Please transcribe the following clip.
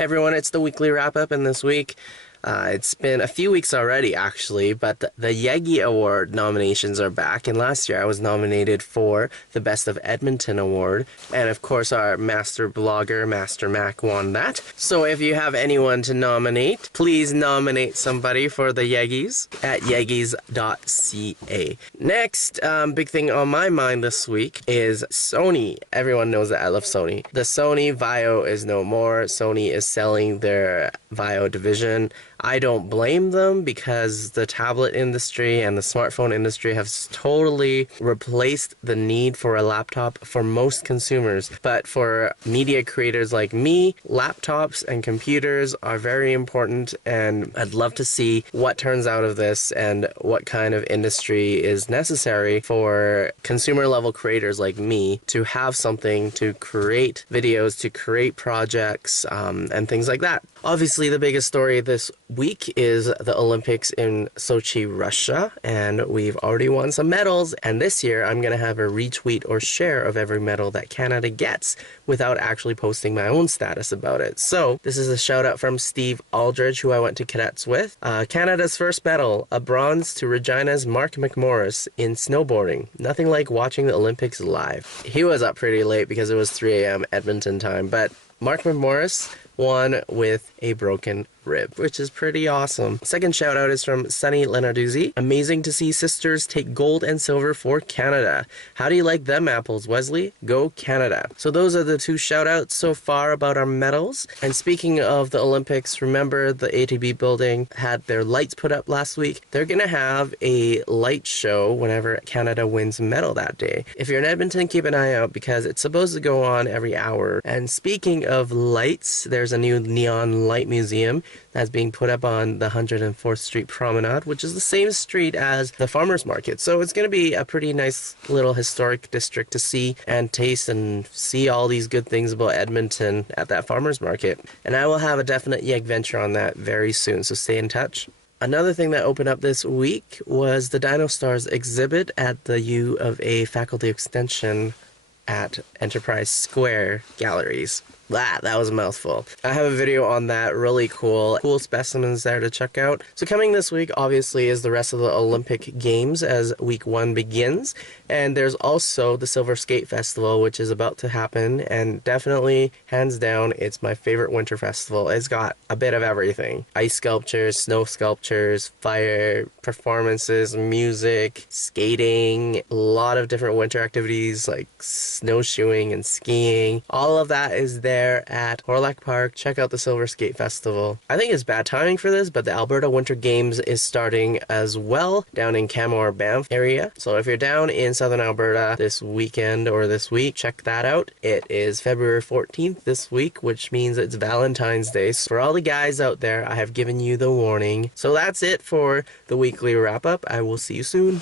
Hey everyone, it's the weekly wrap up, and this week it's been a few weeks already actually, but the Yegi Award nominations are back, and last year I was nominated for the Best of Edmonton Award, and of course our master blogger, Master Mac, won that. So if you have anyone to nominate, please nominate somebody for the Yegis at yegis.ca. Next, big thing on my mind this week is Sony. Everyone knows that I love Sony. The Sony Vaio is no more. Sony is selling their Vaio division. I don't blame them because the tablet industry and the smartphone industry have totally replaced the need for a laptop for most consumers. But for media creators like me, laptops and computers are very important, and I'd love to see what turns out of this and what kind of industry is necessary for consumer level creators like me to have something to create videos, to create projects, and things like that. Obviously, the biggest story this week is the Olympics in Sochi, Russia, and we've already won some medals, and this year I'm going to have a retweet or share of every medal that Canada gets without actually posting my own status about it. So this is a shout out from Steve Aldridge, who I went to cadets with. Canada's first medal, a bronze to Regina's Mark McMorris in snowboarding. Nothing like watching the Olympics live. He was up pretty late because it was 3 a.m. Edmonton time, but Mark McMorris won with a broken rib, which is pretty awesome. Second shout out is from Sunny Lenarduzzi. Amazing to see sisters take gold and silver for Canada. How do you like them apples, Wesley? Go Canada. So those are the two shout outs so far about our medals. And speaking of the Olympics, remember the ATB building had their lights put up last week. They're gonna have a light show whenever Canada wins a medal that day. If you're in Edmonton, keep an eye out because it's supposed to go on every hour. And speaking of lights, there's a new neon light museum that's being put up on the 104th Street Promenade, which is the same street as the farmers market. So it's going to be a pretty nice little historic district to see and taste and see all these good things about Edmonton at that farmers market. And I will have a definite Yeg venture on that very soon, so stay in touch. Another thing that opened up this week was the Dinosaurs exhibit at the U of A Faculty Extension at Enterprise Square Galleries. That was a mouthful. I have a video on that, really cool specimens there to check out. So coming this week, obviously, is the rest of the Olympic Games as week 1 begins. And there's also the Silver Skate Festival, which is about to happen. And definitely, hands down, it's my favorite winter festival. It's got a bit of everything. Ice sculptures, snow sculptures, fire performances, music, skating, a lot of different winter activities like snowshoeing and skiing. All of that is there at Horlack Park. Check out the Silver Skate Festival. I think it's bad timing for this, but the Alberta Winter Games is starting as well down in Canmore, Banff area. So if you're down in southern Alberta this weekend or this week, check that out. It is February 14th this week, which means it's Valentine's Day. So for all the guys out there, I have given you the warning. So that's it for the weekly wrap up. I will see you soon.